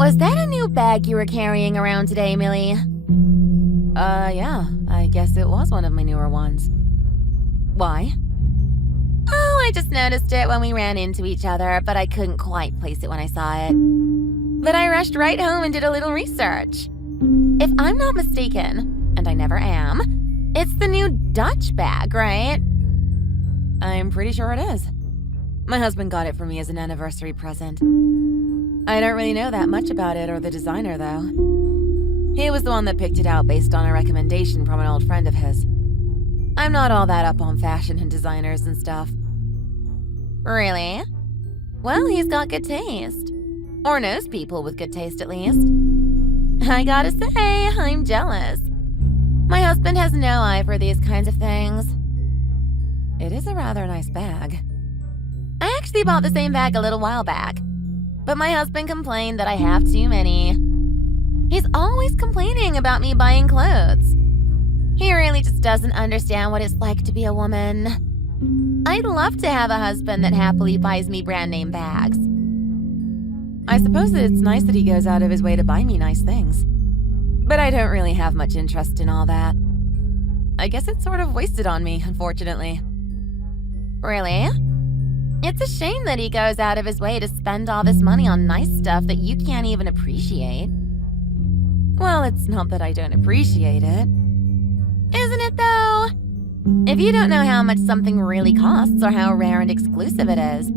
Was that a new bag you were carrying around today, Millie? Yeah, I guess it was one of my newer ones. Why? Oh, I just noticed it when we ran into each other, but I couldn't quite place it when I saw it. But I rushed right home and did a little research. If I'm not mistaken, and I never am, it's the new Dutch bag, right? I'm pretty sure it is. My husband got it for me as an anniversary present. I don't really know that much about it or the designer, though. He was the one that picked it out based on a recommendation from an old friend of his. I'm not all that up on fashion and designers and stuff. Really? Well, he's got good taste. Or knows people with good taste, at least. I gotta say, I'm jealous. My husband has no eye for these kinds of things. It is a rather nice bag. I actually bought the same bag a little while back, but my husband complained that I have too many. He's always complaining about me buying clothes. He really just doesn't understand what it's like to be a woman. I'd love to have a husband that happily buys me brand name bags. I suppose that it's nice that he goes out of his way to buy me nice things. But I don't really have much interest in all that. I guess it's sort of wasted on me, unfortunately. Really? It's a shame that he goes out of his way to spend all this money on nice stuff that you can't even appreciate. Well, it's not that I don't appreciate it. Isn't it, though? If you don't know how much something really costs or how rare and exclusive it is,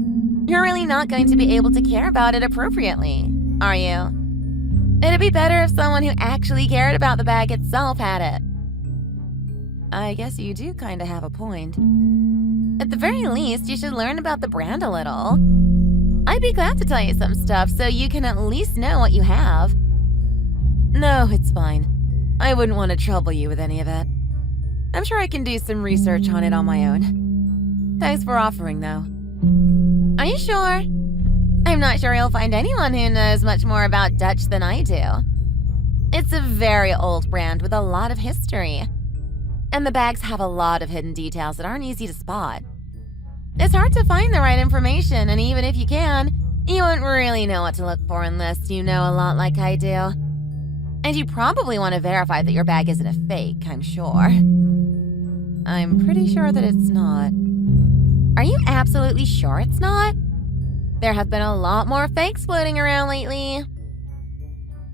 you're really not going to be able to care about it appropriately, are you? It'd be better if someone who actually cared about the bag itself had it. I guess you do kind of have a point. At the very least, you should learn about the brand a little. I'd be glad to tell you some stuff so you can at least know what you have. No, it's fine. I wouldn't want to trouble you with any of it. I'm sure I can do some research on it on my own. Thanks for offering, though. Are you sure? I'm not sure you'll find anyone who knows much more about Dutch than I do. It's a very old brand with a lot of history. And the bags have a lot of hidden details that aren't easy to spot. It's hard to find the right information, and even if you can, you won't really know what to look for unless you know a lot like I do. And you probably want to verify that your bag isn't a fake, I'm sure. I'm pretty sure that it's not. Are you absolutely sure it's not? There have been a lot more fakes floating around lately.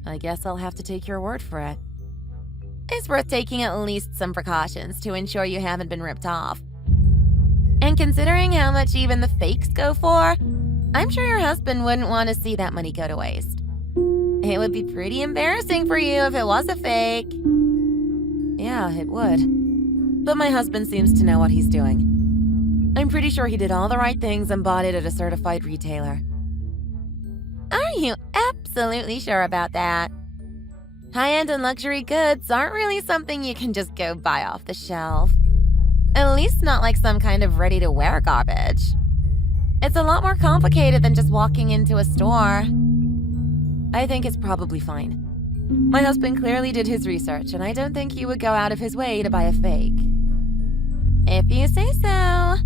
I guess I'll have to take your word for it. It's worth taking at least some precautions to ensure you haven't been ripped off. And considering how much even the fakes go for, I'm sure your husband wouldn't want to see that money go to waste. It would be pretty embarrassing for you if it was a fake. Yeah, it would. But my husband seems to know what he's doing. I'm pretty sure he did all the right things and bought it at a certified retailer. Are you absolutely sure about that? High-end and luxury goods aren't really something you can just go buy off the shelf. At least not like some kind of ready-to-wear garbage. It's a lot more complicated than just walking into a store. I think it's probably fine. My husband clearly did his research, and I don't think he would go out of his way to buy a fake. If you say so.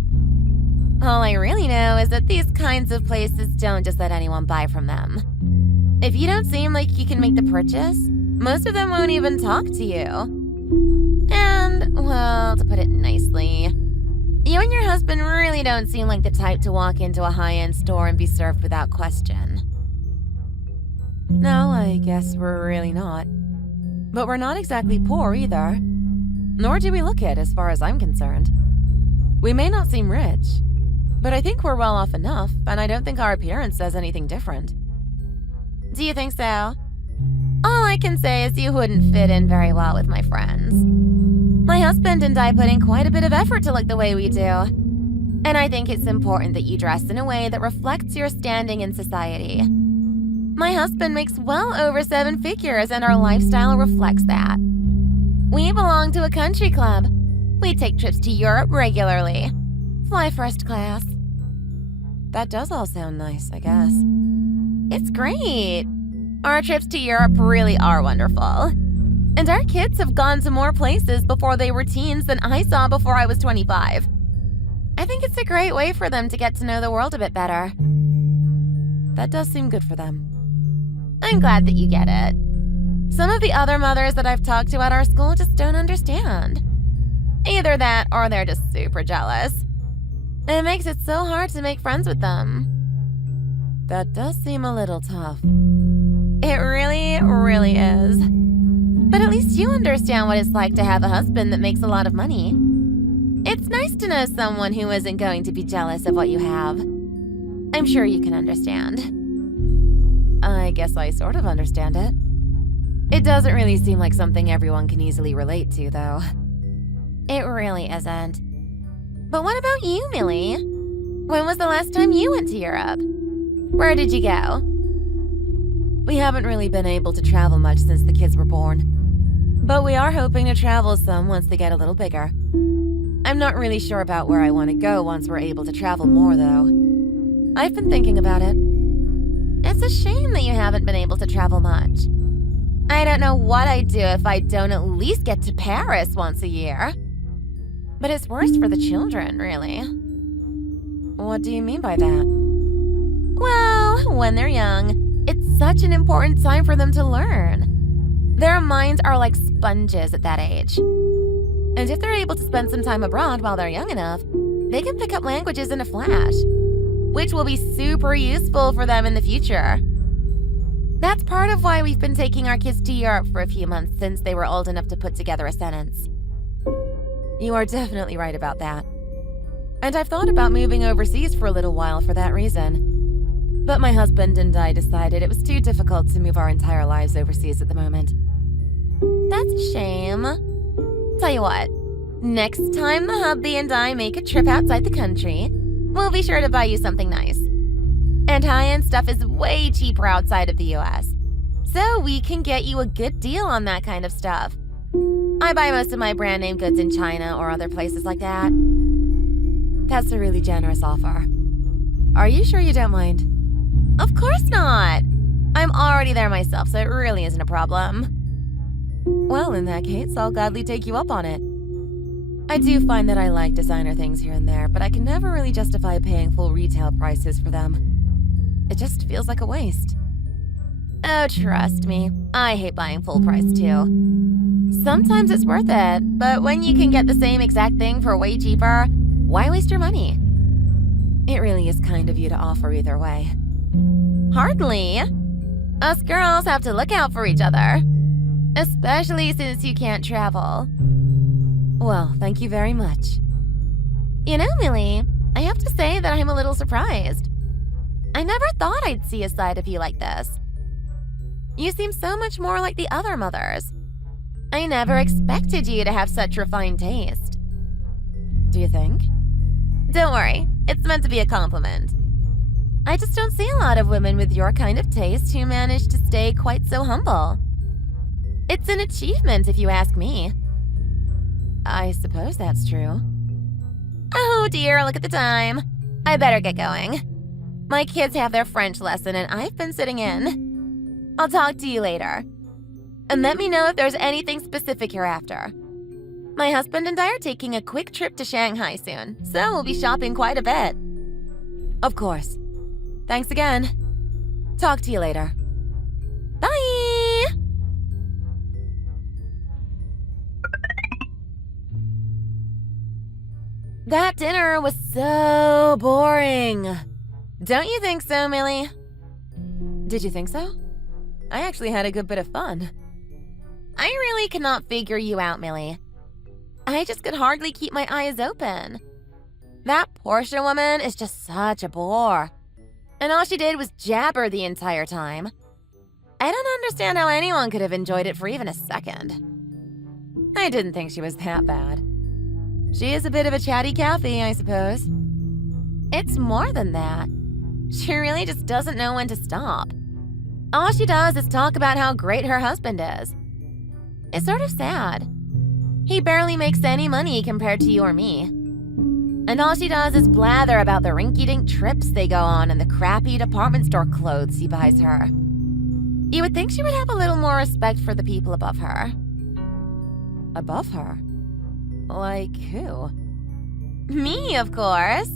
All I really know is that these kinds of places don't just let anyone buy from them. If you don't seem like you can make the purchase, most of them won't even talk to you. And, well, to put it nicely, you and your husband really don't seem like the type to walk into a high-end store and be served without question. No, I guess we're really not. But we're not exactly poor either. Nor do we look it, as far as I'm concerned. We may not seem rich, but I think we're well off enough, and I don't think our appearance says anything different. Do you think so? All I can say is you wouldn't fit in very well with my friends. My husband and I put in quite a bit of effort to look the way we do. And I think it's important that you dress in a way that reflects your standing in society. My husband makes well over 7 figures, and our lifestyle reflects that. We belong to a country club. We take trips to Europe regularly. Fly first class. That does all sound nice, I guess. It's great. Our trips to Europe really are wonderful. And our kids have gone to more places before they were teens than I saw before I was 25. I think it's a great way for them to get to know the world a bit better. That does seem good for them. I'm glad that you get it. Some of the other mothers that I've talked to at our school just don't understand. Either that or they're just super jealous. It makes it so hard to make friends with them. That does seem a little tough. It really, really is. But at least you understand what it's like to have a husband that makes a lot of money. It's nice to know someone who isn't going to be jealous of what you have. I'm sure you can understand. I guess I sort of understand it. It doesn't really seem like something everyone can easily relate to, though. It really isn't. But what about you, Millie? When was the last time you went to Europe? Where did you go? We haven't really been able to travel much since the kids were born. But we are hoping to travel some once they get a little bigger. I'm not really sure about where I want to go once we're able to travel more, though. I've been thinking about it. It's a shame that you haven't been able to travel much. I don't know what I'd do if I don't at least get to Paris once a year. But it's worse for the children, really. What do you mean by that? Well, when they're young, it's such an important time for them to learn. Their minds are like sponges at that age. And if they're able to spend some time abroad while they're young enough, they can pick up languages in a flash, which will be super useful for them in the future. That's part of why we've been taking our kids to Europe for a few months since they were old enough to put together a sentence. You are definitely right about that. And I've thought about moving overseas for a little while for that reason. But my husband and I decided it was too difficult to move our entire lives overseas at the moment. That's a shame. Tell you what, next time the hubby and I make a trip outside the country, we'll be sure to buy you something nice. And high-end stuff is way cheaper outside of the US. So we can get you a good deal on that kind of stuff. I buy most of my brand name goods in China or other places like that. That's a really generous offer. Are you sure you don't mind? Of course not. I'm already there myself, so it really isn't a problem. Well, in that case, I'll gladly take you up on it. I do find that I like designer things here and there, but I can never really justify paying full retail prices for them. It just feels like a waste. Oh, trust me, I hate buying full price too. Sometimes it's worth it, but when you can get the same exact thing for way cheaper, why waste your money? It really is kind of you to offer either way. Hardly. Us girls have to look out for each other. Especially since you can't travel. Well, thank you very much. You know, Millie, I have to say that I'm a little surprised. I never thought I'd see a side of you like this. You seem so much more like the other mothers. I never expected you to have such refined taste. Do you think? Don't worry, it's meant to be a compliment. I just don't see a lot of women with your kind of taste who manage to stay quite so humble. It's an achievement, if you ask me. I suppose that's true. Oh dear, look at the time. I better get going. My kids have their French lesson and I've been sitting in. I'll talk to you later. And let me know if there's anything specific you're after. My husband and I are taking a quick trip to Shanghai soon, so we'll be shopping quite a bit. Of course. Thanks again. Talk to you later. Bye! That dinner was so boring. Don't you think so, Millie? Did you think so? I actually had a good bit of fun. I really cannot figure you out, Millie. I just could hardly keep my eyes open. That Portia woman is just such a bore. And all she did was jabber the entire time. I don't understand how anyone could have enjoyed it for even a second. I didn't think she was that bad. She is a bit of a chatty Cathy, I suppose. It's more than that. She really just doesn't know when to stop. All she does is talk about how great her husband is. It's sort of sad. He barely makes any money compared to you or me. And all she does is blather about the rinky-dink trips they go on and the crappy department store clothes he buys her. You would think she would have a little more respect for the people above her. Above her? Like who? Me, of course.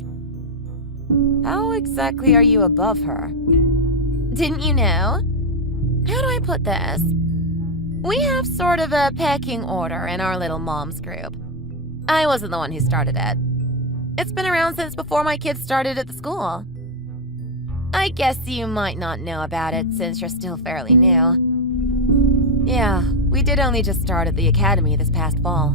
How exactly are you above her? Didn't you know? I put this? We have sort of a pecking order in our little moms group. I wasn't the one who started it. It's been around since before my kids started at the school. I guess you might not know about it since you're still fairly new. Yeah, we did only just start at the academy this past fall.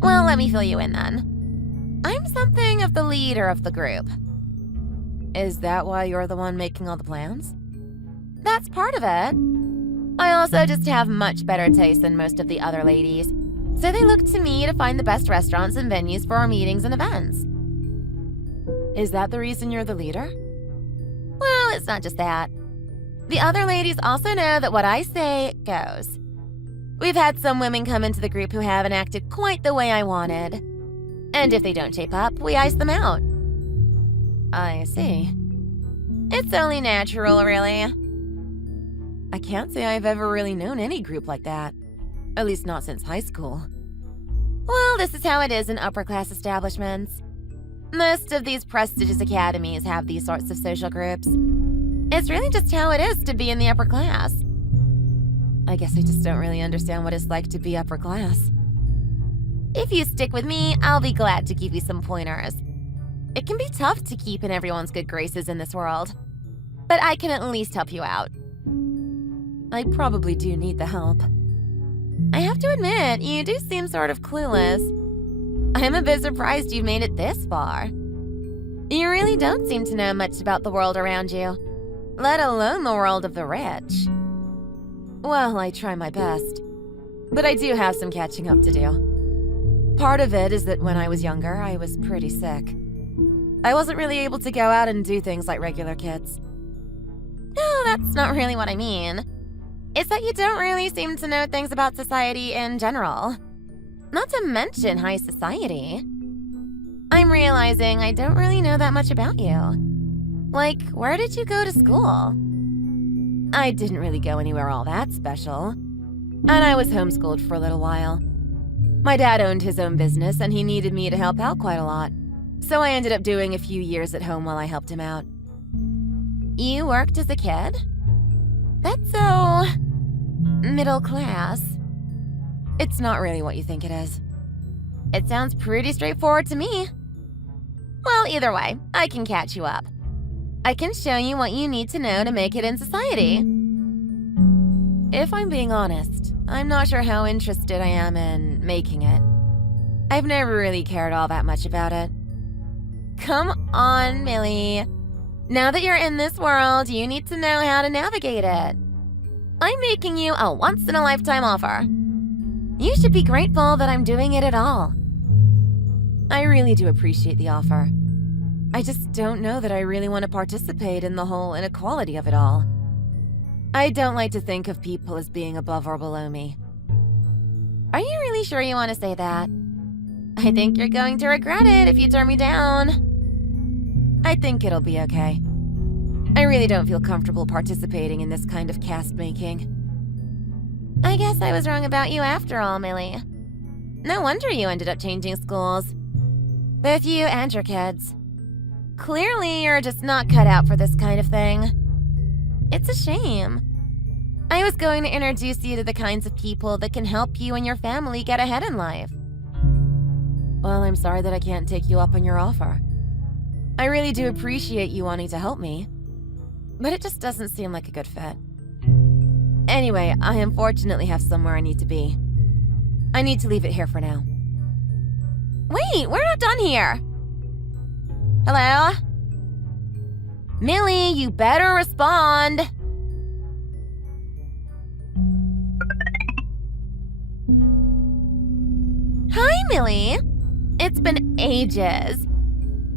Well, let me fill you in then. I'm something of the leader of the group. Is that why you're the one making all the plans? That's part of it. I also just have much better taste than most of the other ladies, so they look to me to find the best restaurants and venues for our meetings and events. Is that the reason you're the leader? Well, it's not just that. The other ladies also know that what I say goes. We've had some women come into the group who haven't acted quite the way I wanted. And if they don't shape up, we ice them out. I see. It's only natural, really. I can't say I've ever really known any group like that. At least not since high school. Well, this is how it is in upper-class establishments. Most of these prestigious academies have these sorts of social groups. It's really just how it is to be in the upper class. I guess I just don't really understand what it's like to be upper class. If you stick with me, I'll be glad to give you some pointers. It can be tough to keep in everyone's good graces in this world, but I can at least help you out. I probably do need the help. I have to admit, you do seem sort of clueless. I'm a bit surprised you've made it this far. You really don't seem to know much about the world around you, let alone the world of the rich. Well, I try my best, but I do have some catching up to do. Part of it is that when I was younger, I was pretty sick. I wasn't really able to go out and do things like regular kids. No, that's not really what I mean. It's that you don't really seem to know things about society in general. Not to mention high society. I'm realizing I don't really know that much about you. Like, where did you go to school? I didn't really go anywhere all that special. And I was homeschooled for a little while. My dad owned his own business and he needed me to help out quite a lot. So I ended up doing a few years at home while I helped him out. You worked as a kid? That's so... middle class. It's not really what you think it is. It sounds pretty straightforward to me. Well, either way, I can catch you up. I can show you what you need to know to make it in society. If I'm being honest, I'm not sure how interested I am in making it. I've never really cared all that much about it. Come on, Millie. Now that you're in this world, you need to know how to navigate it. I'm making you a once-in-a-lifetime offer. You should be grateful that I'm doing it at all. I really do appreciate the offer. I just don't know that I really want to participate in the whole inequality of it all. I don't like to think of people as being above or below me. Are you really sure you want to say that? I think you're going to regret it if you turn me down. I think it'll be okay. I really don't feel comfortable participating in this kind of caste making. I guess I was wrong about you after all, Millie. No wonder you ended up changing schools. Both you and your kids. Clearly, you're just not cut out for this kind of thing. It's a shame. I was going to introduce you to the kinds of people that can help you and your family get ahead in life. Well, I'm sorry that I can't take you up on your offer. I really do appreciate you wanting to help me, but it just doesn't seem like a good fit. Anyway, I unfortunately have somewhere I need to be. I need to leave it here for now. Wait, we're not done here. Hello? Millie, you better respond. Hi, Millie. It's been ages.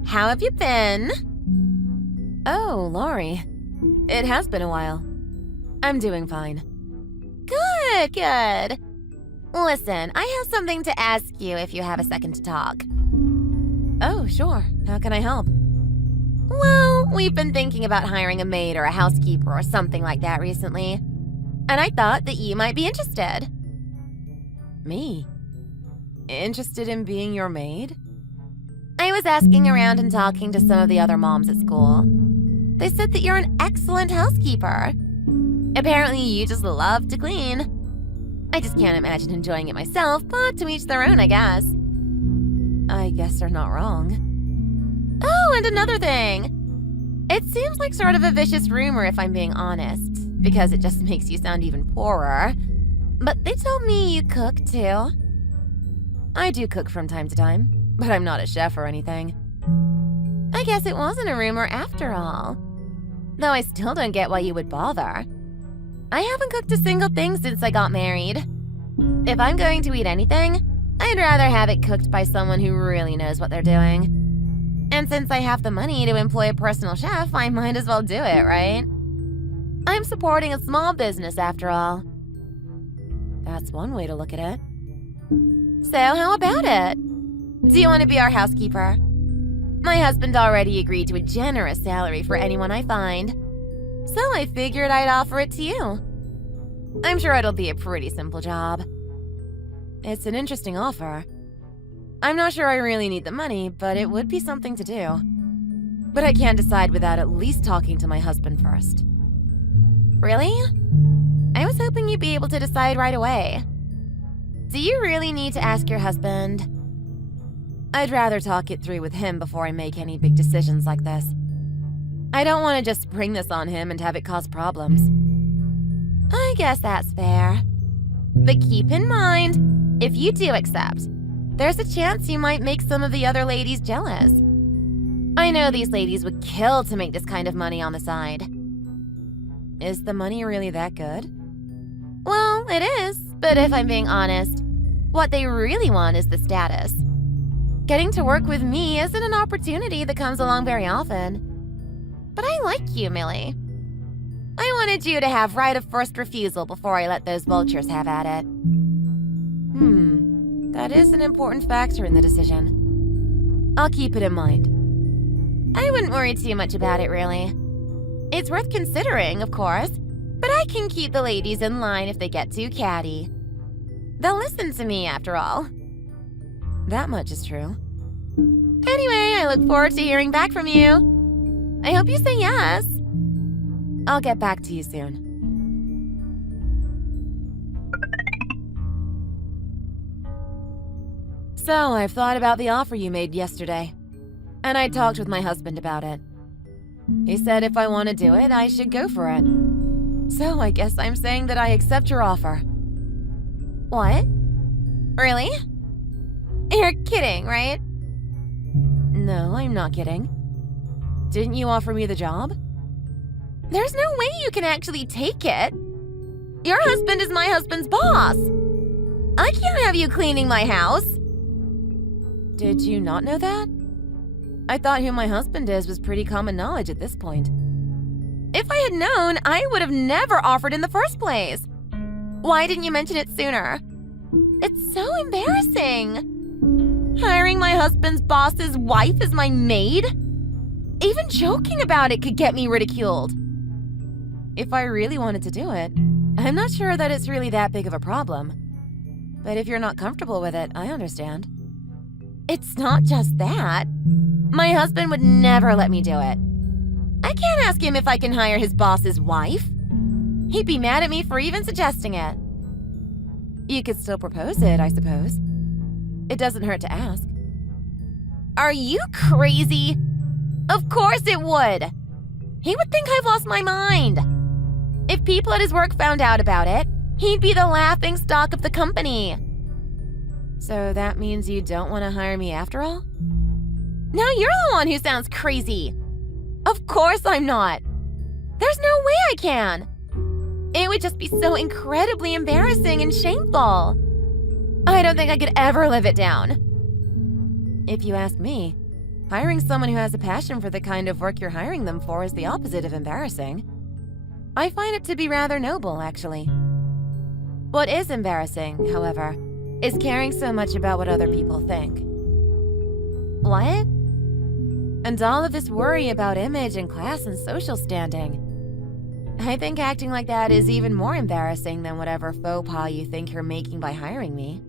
How have you been? Oh, Laurie. It has been a while. I'm doing fine. Good, good. Listen, I have something to ask you if you have a second to talk. Oh, sure. How can I help? Well, we've been thinking about hiring a maid or a housekeeper or something like that recently. And I thought that you might be interested. Me? Interested in being your maid? I was asking around and talking to some of the other moms at school. They said that you're an excellent housekeeper. Apparently you just love to clean. I just can't imagine enjoying it myself, but to each their own, I guess. I guess they're not wrong. Oh, and another thing. It seems like sort of a vicious rumor if I'm being honest, because it just makes you sound even poorer. But they told me you cook too. I do cook from time to time, but I'm not a chef or anything. I guess it wasn't a rumor after all. Though I still don't get why you would bother. I haven't cooked a single thing since I got married. If I'm going to eat anything, I'd rather have it cooked by someone who really knows what they're doing. And since I have the money to employ a personal chef, I might as well do it, right? I'm supporting a small business after all. That's one way to look at it. So how about it? Do you want to be our housekeeper? My husband already agreed to a generous salary for anyone I find. So I figured I'd offer it to you. I'm sure it'll be a pretty simple job. It's an interesting offer. I'm not sure I really need the money, but it would be something to do. But I can't decide without at least talking to my husband first. Really? I was hoping you'd be able to decide right away. Do you really need to ask your husband? I'd rather talk it through with him before I make any big decisions like this. I don't want to just spring this on him and have it cause problems. I guess that's fair. But keep in mind, if you do accept, there's a chance you might make some of the other ladies jealous. I know these ladies would kill to make this kind of money on the side. Is the money really that good? Well, it is, but if I'm being honest, what they really want is the status. Getting to work with me isn't an opportunity that comes along very often. But I like you, Millie. I wanted you to have right of first refusal before I let those vultures have at it. That is an important factor in the decision. I'll keep it in mind. I wouldn't worry too much about it, really. It's worth considering, of course, but I can keep the ladies in line if they get too catty. They'll listen to me, after all. That much is true. Anyway, I look forward to hearing back from you. I hope you say yes. I'll get back to you soon. So, I've thought about the offer you made yesterday, and I talked with my husband about it. He said if I want to do it, I should go for it. So, I guess I'm saying that I accept your offer. What? Really? You're kidding, right? No, I'm not kidding. Didn't you offer me the job? There's no way you can actually take it. Your husband is my husband's boss. I can't have you cleaning my house. Did you not know that? I thought who my husband is was pretty common knowledge at this point. If I had known, I would have never offered in the first place. Why didn't you mention it sooner? It's so embarrassing. Hiring my husband's boss's wife as my maid? Even joking about it could get me ridiculed. If I really wanted to do it, I'm not sure that it's really that big of a problem. But if you're not comfortable with it, I understand. It's not just that. My husband would never let me do it. I can't ask him if I can hire his boss's wife. He'd be mad at me for even suggesting it. You could still propose it, I suppose. It doesn't hurt to ask. Are you crazy? Of course it would. He would think I've lost my mind. If people at his work found out about it, he'd be the laughingstock of the company. So that means you don't want to hire me after all? Now you're the one who sounds crazy. Of course I'm not. There's no way I can. It would just be so incredibly embarrassing and shameful. I don't think I could ever live it down. If you ask me, hiring someone who has a passion for the kind of work you're hiring them for is the opposite of embarrassing. I find it to be rather noble, actually. What is embarrassing, however, is caring so much about what other people think. What? And all of this worry about image and class and social standing. I think acting like that is even more embarrassing than whatever faux pas you think you're making by hiring me.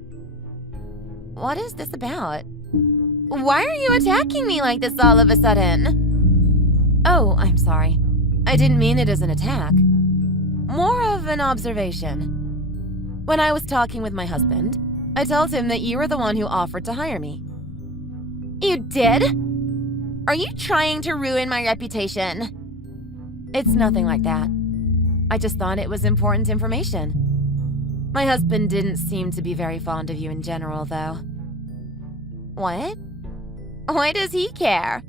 What is this about? Why are you attacking me like this all of a sudden? Oh, I'm sorry. I didn't mean it as an attack. More of an observation. When I was talking with my husband, I told him that you were the one who offered to hire me. You did? Are you trying to ruin my reputation? It's nothing like that. I just thought it was important information. My husband didn't seem to be very fond of you in general, though. What? Why does he care?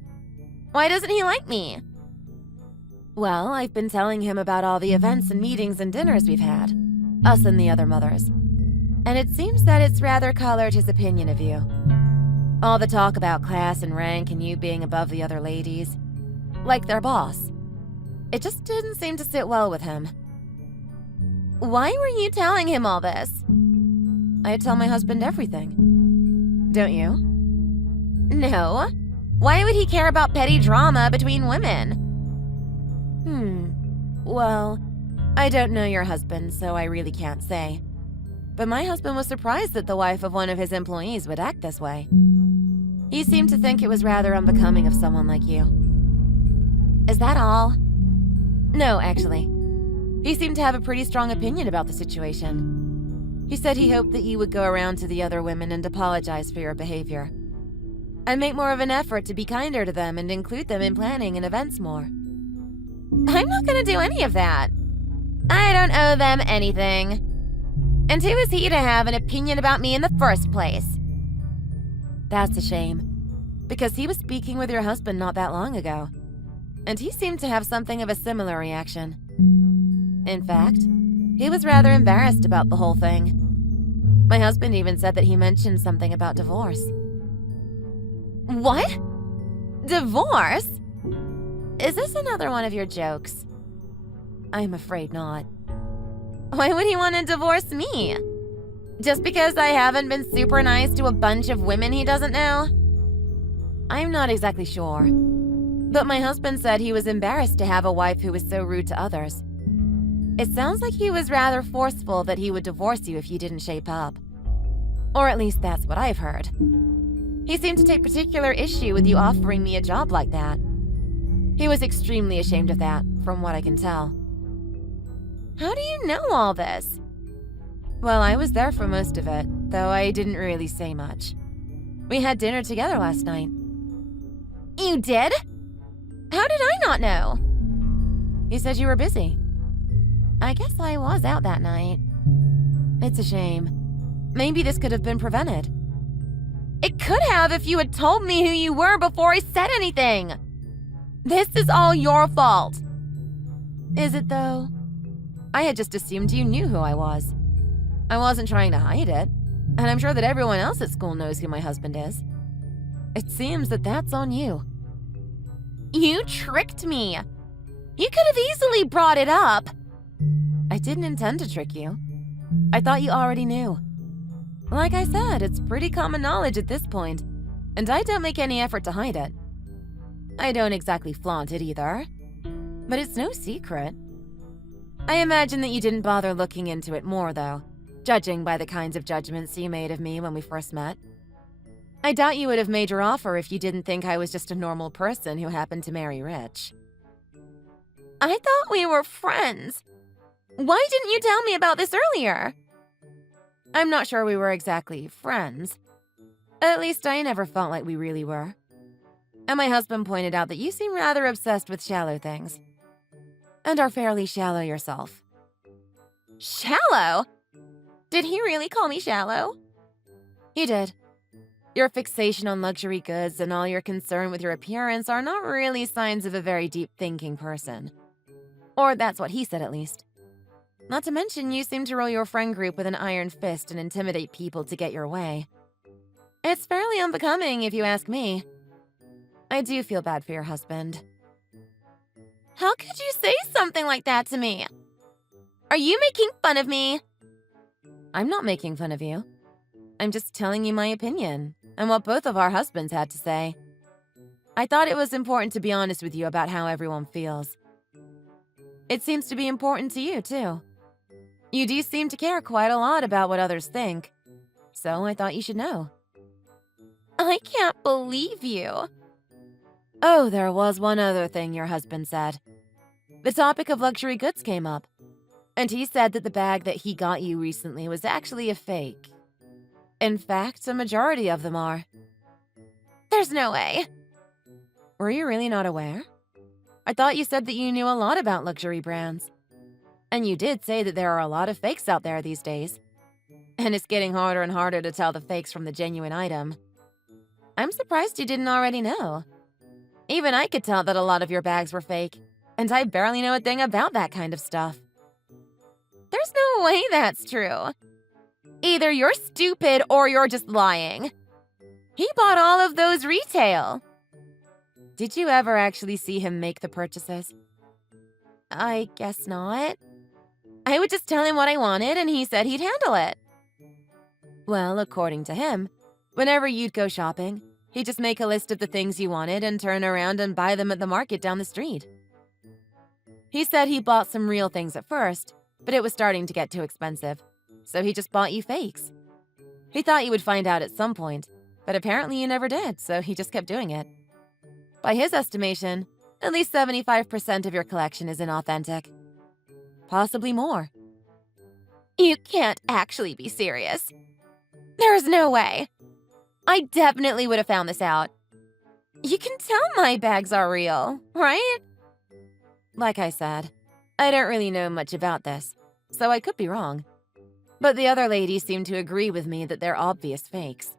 Why doesn't he like me? Well, I've been telling him about all the events and meetings and dinners we've had, us and the other mothers. And it seems that it's rather colored his opinion of you. All the talk about class and rank and you being above the other ladies, like their boss. It just didn't seem to sit well with him. Why were you telling him all this? I tell my husband everything. Don't you? No. Why would he care about petty drama between women? Well, I don't know your husband, so I really can't say. But my husband was surprised that the wife of one of his employees would act this way. He seemed to think it was rather unbecoming of someone like you. Is that all? No, actually. He seemed to have a pretty strong opinion about the situation. He said he hoped that you would go around to the other women and apologize for your behavior. And make more of an effort to be kinder to them and include them in planning and events more. I'm not gonna do any of that. I don't owe them anything. And who is he to have an opinion about me in the first place? That's a shame, because he was speaking with your husband not that long ago, and he seemed to have something of a similar reaction. In fact, he was rather embarrassed about the whole thing. My husband even said that he mentioned something about divorce. What? Divorce? Is this another one of your jokes? I'm afraid not. Why would he want to divorce me? Just because I haven't been super nice to a bunch of women he doesn't know? I'm not exactly sure. But my husband said he was embarrassed to have a wife who was so rude to others. It sounds like he was rather forceful that he would divorce you if you didn't shape up. Or at least that's what I've heard. He seemed to take particular issue with you offering me a job like that. He was extremely ashamed of that, from what I can tell. How do you know all this? Well, I was there for most of it, though I didn't really say much. We had dinner together last night. You did? How did I not know? You said you were busy. I guess I was out that night. It's a shame. Maybe this could have been prevented. It could have if you had told me who you were before I said anything. This is all your fault. Is it, though? I had just assumed you knew who I was. I wasn't trying to hide it, and I'm sure that everyone else at school knows who my husband is. It seems that that's on you. You tricked me. You could have easily brought it up. I didn't intend to trick you. I thought you already knew. Like I said, it's pretty common knowledge at this point, and I don't make any effort to hide it. I don't exactly flaunt it either, but it's no secret. I imagine that you didn't bother looking into it more, though, judging by the kinds of judgments you made of me when we first met. I doubt you would have made your offer if you didn't think I was just a normal person who happened to marry rich. I thought we were friends. Why didn't you tell me about this earlier? I'm not sure we were exactly friends. At least I never felt like we really were. And my husband pointed out that you seem rather obsessed with shallow things. And are fairly shallow yourself. Shallow? Did he really call me shallow? He did. Your fixation on luxury goods and all your concern with your appearance are not really signs of a very deep-thinking person. Or that's what he said, at least. Not to mention, you seem to rule your friend group with an iron fist and intimidate people to get your way. It's fairly unbecoming, if you ask me. I do feel bad for your husband. How could you say something like that to me? Are you making fun of me? I'm not making fun of you. I'm just telling you my opinion and what both of our husbands had to say. I thought it was important to be honest with you about how everyone feels. It seems to be important to you, too. You do seem to care quite a lot about what others think, so I thought you should know. I can't believe you. Oh, there was one other thing your husband said. The topic of luxury goods came up. And he said that the bag that he got you recently was actually a fake. In fact, a majority of them are. There's no way. Were you really not aware? I thought you said that you knew a lot about luxury brands. And you did say that there are a lot of fakes out there these days. And it's getting harder and harder to tell the fakes from the genuine item. I'm surprised you didn't already know. Even I could tell that a lot of your bags were fake, and I barely know a thing about that kind of stuff. There's no way that's true. Either you're stupid or you're just lying. He bought all of those retail. Did you ever actually see him make the purchases? I guess not. I would just tell him what I wanted, and he said he'd handle it. Well, according to him, whenever you'd go shopping, he'd just make a list of the things you wanted and turn around and buy them at the market down the street. He said he bought some real things at first, but it was starting to get too expensive, so he just bought you fakes. He thought you would find out at some point, but apparently you never did, so he just kept doing it. By his estimation, at least 75% of your collection is inauthentic. Possibly more. You can't actually be serious. There's no way. I definitely would have found this out. You can tell my bags are real, right? Like I said, I don't really know much about this, so I could be wrong. But the other ladies seem to agree with me that they're obvious fakes.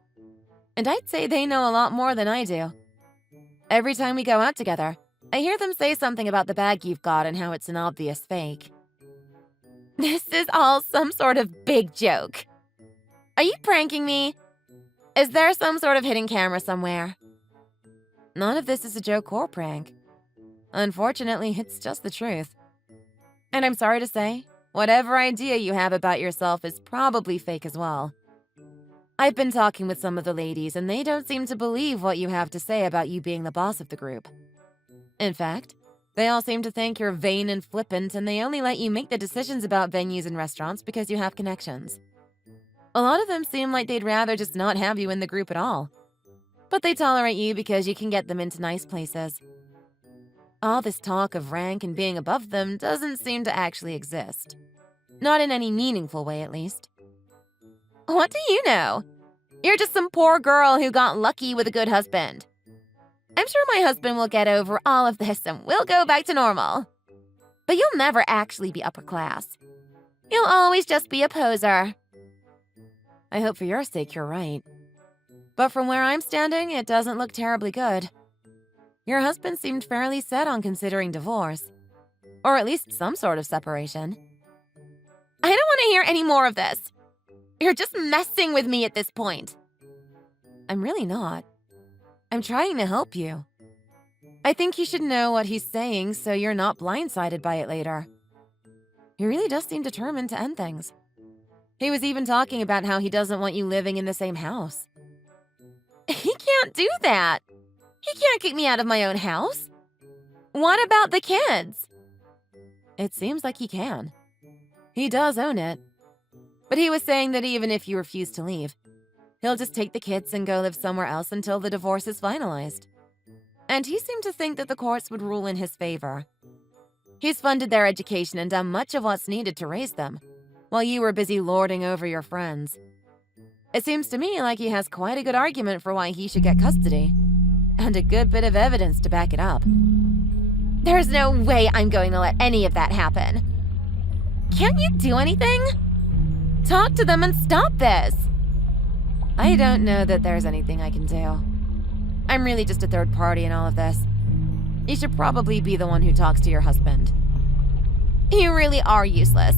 And I'd say they know a lot more than I do. Every time we go out together, I hear them say something about the bag you've got and how it's an obvious fake. This is all some sort of big joke. Are you pranking me? Is there some sort of hidden camera somewhere? None of this is a joke or prank. Unfortunately, it's just the truth. And I'm sorry to say, whatever idea you have about yourself is probably fake as well. I've been talking with some of the ladies, and they don't seem to believe what you have to say about you being the boss of the group. In fact, they all seem to think you're vain and flippant, and they only let you make the decisions about venues and restaurants because you have connections. A lot of them seem like they'd rather just not have you in the group at all. But they tolerate you because you can get them into nice places. All this talk of rank and being above them doesn't seem to actually exist. Not in any meaningful way, at least. What do you know? You're just some poor girl who got lucky with a good husband. I'm sure my husband will get over all of this and we'll go back to normal. But you'll never actually be upper class. You'll always just be a poser. I hope for your sake you're right. But from where I'm standing, it doesn't look terribly good. Your husband seemed fairly set on considering divorce. Or at least some sort of separation. I don't want to hear any more of this. You're just messing with me at this point. I'm really not. I'm trying to help you. I think you should know what he's saying so you're not blindsided by it later. He really does seem determined to end things. He was even talking about how he doesn't want you living in the same house. He can't do that. He can't kick me out of my own house. What about the kids? It seems like he can. He does own it. But he was saying that even if you refuse to leave, he'll just take the kids and go live somewhere else until the divorce is finalized. And he seemed to think that the courts would rule in his favor. He's funded their education and done much of what's needed to raise them, while you were busy lording over your friends. It seems to me like he has quite a good argument for why he should get custody, and a good bit of evidence to back it up. There's no way I'm going to let any of that happen. Can't you do anything? Talk to them and stop this. I don't know that there's anything I can do. I'm really just a third party in all of this. You should probably be the one who talks to your husband. You really are useless.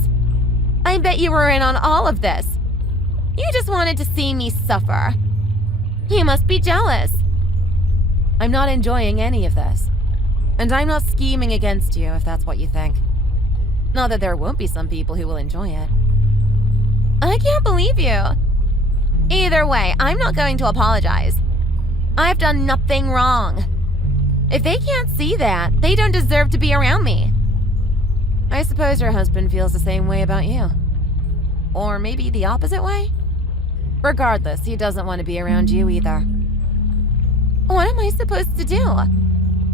I bet you were in on all of this. You just wanted to see me suffer. You must be jealous. I'm not enjoying any of this. And I'm not scheming against you, if that's what you think. Not that there won't be some people who will enjoy it. I can't believe you. Either way, I'm not going to apologize. I've done nothing wrong. If they can't see that, they don't deserve to be around me. I suppose your husband feels the same way about you. Or maybe the opposite way? Regardless, he doesn't want to be around you either. What am I supposed to do?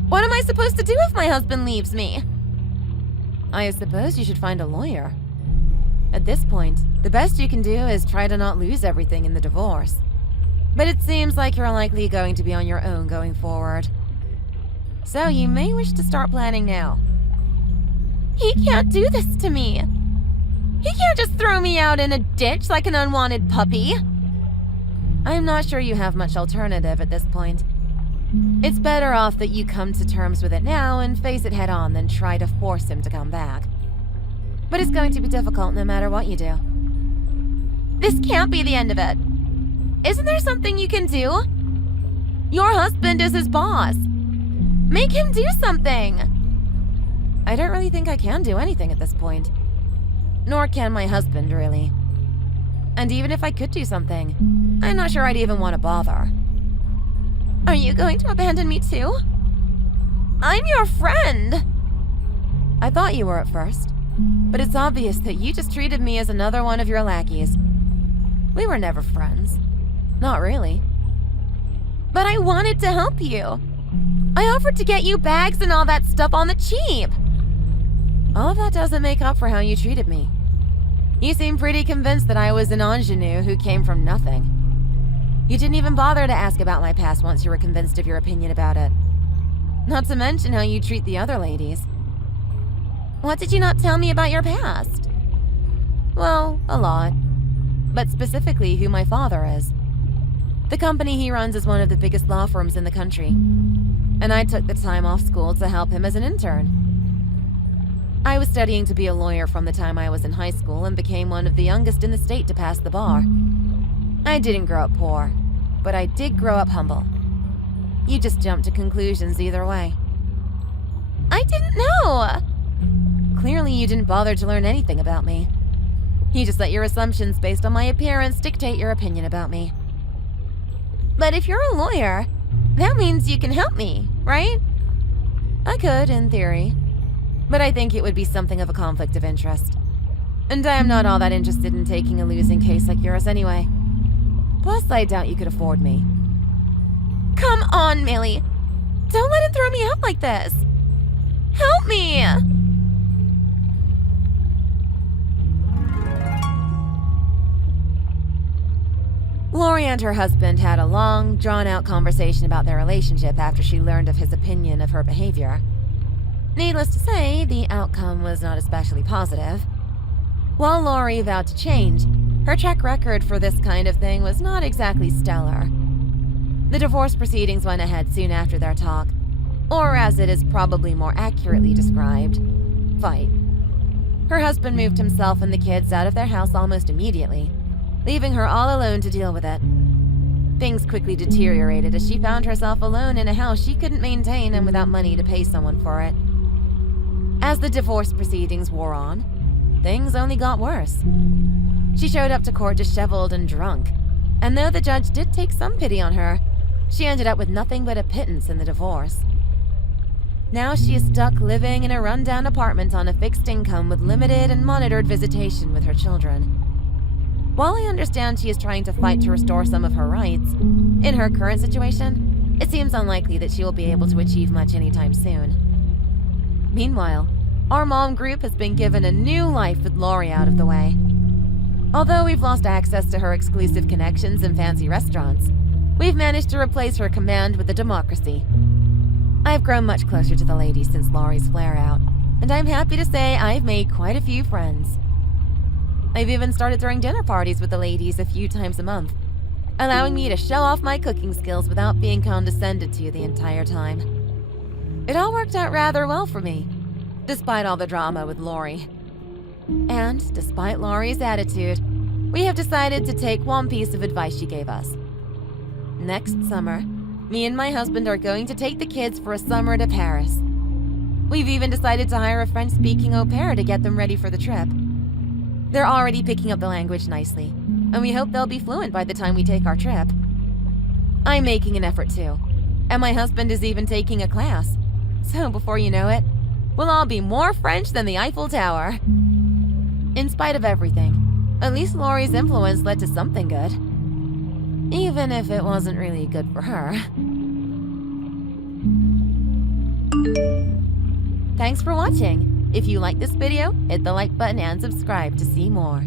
What am I supposed to do if my husband leaves me? I suppose you should find a lawyer. At this point, the best you can do is try to not lose everything in the divorce. But it seems like you're likely going to be on your own going forward. So you may wish to start planning now. He can't do this to me. He can't just throw me out in a ditch like an unwanted puppy. I'm not sure you have much alternative at this point. It's better off that you come to terms with it now and face it head on than try to force him to come back. But it's going to be difficult no matter what you do. This can't be the end of it. Isn't there something you can do? Your husband is his boss. Make him do something. I don't really think I can do anything at this point. Nor can my husband, really. And even if I could do something, I'm not sure I'd even want to bother. Are you going to abandon me too? I'm your friend. I thought you were at first, but it's obvious that you just treated me as another one of your lackeys. We were never friends. Not really. But I wanted to help you. I offered to get you bags and all that stuff on the cheap. All of that doesn't make up for how you treated me. You seem pretty convinced that I was an ingenue who came from nothing. You didn't even bother to ask about my past once you were convinced of your opinion about it. Not to mention how you treat the other ladies. What did you not tell me about your past? Well, a lot. But specifically who my father is. The company he runs is one of the biggest law firms in the country. And I took the time off school to help him as an intern. I was studying to be a lawyer from the time I was in high school and became one of the youngest in the state to pass the bar. I didn't grow up poor, but I did grow up humble. You just jumped to conclusions either way. I didn't know. Clearly you didn't bother to learn anything about me. You just let your assumptions based on my appearance dictate your opinion about me. But if you're a lawyer, that means you can help me, right? I could, in theory. But I think it would be something of a conflict of interest. And I am not all that interested in taking a losing case like yours anyway. Plus, I doubt you could afford me. Come on, Millie. Don't let him throw me out like this. Help me! Lori and her husband had a long, drawn-out conversation about their relationship after she learned of his opinion of her behavior. Needless to say, the outcome was not especially positive. While Lori vowed to change, her track record for this kind of thing was not exactly stellar. The divorce proceedings went ahead soon after their talk, or as it is probably more accurately described, fight. Her husband moved himself and the kids out of their house almost immediately, leaving her all alone to deal with it. Things quickly deteriorated as she found herself alone in a house she couldn't maintain and without money to pay someone for it. As the divorce proceedings wore on, things only got worse. She showed up to court disheveled and drunk, and though the judge did take some pity on her, she ended up with nothing but a pittance in the divorce. Now she is stuck living in a rundown apartment on a fixed income with limited and monitored visitation with her children. While I understand she is trying to fight to restore some of her rights, in her current situation, it seems unlikely that she will be able to achieve much anytime soon. Meanwhile, our mom group has been given a new life with Lori out of the way. Although we've lost access to her exclusive connections and fancy restaurants, we've managed to replace her command with a democracy. I've grown much closer to the ladies since Lori's flare-out, and I'm happy to say I've made quite a few friends. I've even started throwing dinner parties with the ladies a few times a month, allowing me to show off my cooking skills without being condescended to the entire time. It all worked out rather well for me, despite all the drama with Lori. And despite Lori's attitude, we have decided to take one piece of advice she gave us. Next summer, me and my husband are going to take the kids for a summer to Paris. We've even decided to hire a French-speaking au pair to get them ready for the trip. They're already picking up the language nicely, and we hope they'll be fluent by the time we take our trip. I'm making an effort too, and my husband is even taking a class. So before you know it, we'll all be more French than the Eiffel Tower. In spite of everything, at least Lori's influence led to something good. Even if it wasn't really good for her. Thanks for watching. If you like this video, hit the like button and subscribe to see more.